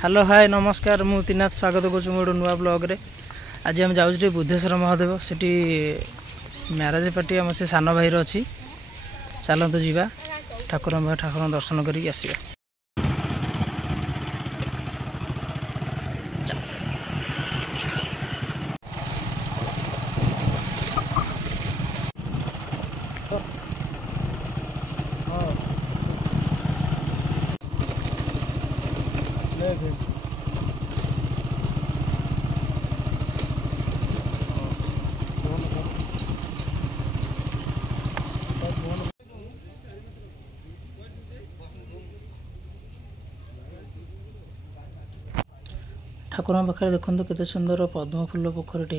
Hello hi नमस्कार मु तीनाथ स्वागत करूँ मोर नुआ ब्लॉग रे। आज हम जाऊँ बुद्धेश्वर महादेव सेठी मैरेज पार्टी आम से सान भाई अच्छी चलतु जावा ठाकुर दर्शन करके आसवा। ठाकुर पाखे देखते केते सुंदर पद्म फूल पोखरटे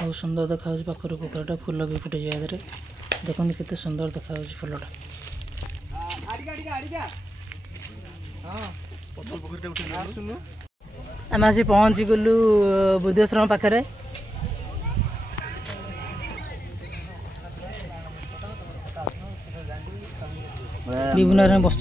बहुत सुंदर देखा पाखर पोखरटा फूल भी फुटे जाए देखते केते सुंदर देखा फूलटा। आम आसी पहुँची गलु बुद्धेश्वर पाखे विभिन्न बस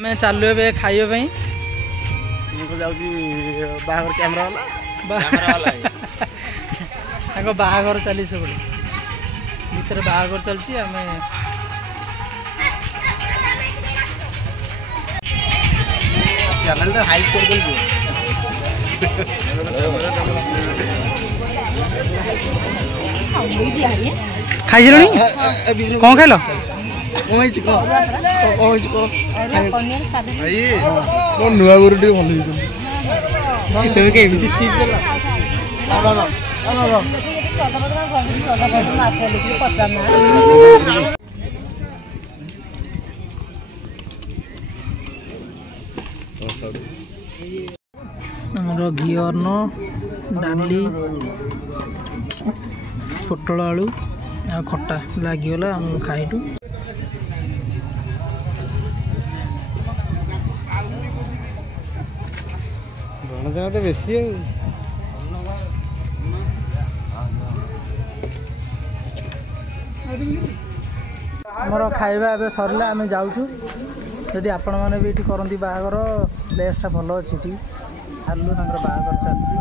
मैं चालू ए खाइबा बाहर कैमरा वाला बाहर चली सब भीतर बाहर चलती आम चैनल हाइप कर खाई कौन खाइल नुआ गुरु भल घी अन्न डाली पोटल आलू आ खट्टा लगिगला आम खाइलु। तो बेसी आमर खाइबा ए सरला आम जाऊँ जदि आपण मैंने भी ये करती बाहागर प्लेसटा भल अच्छी आलू बाहागर चलती।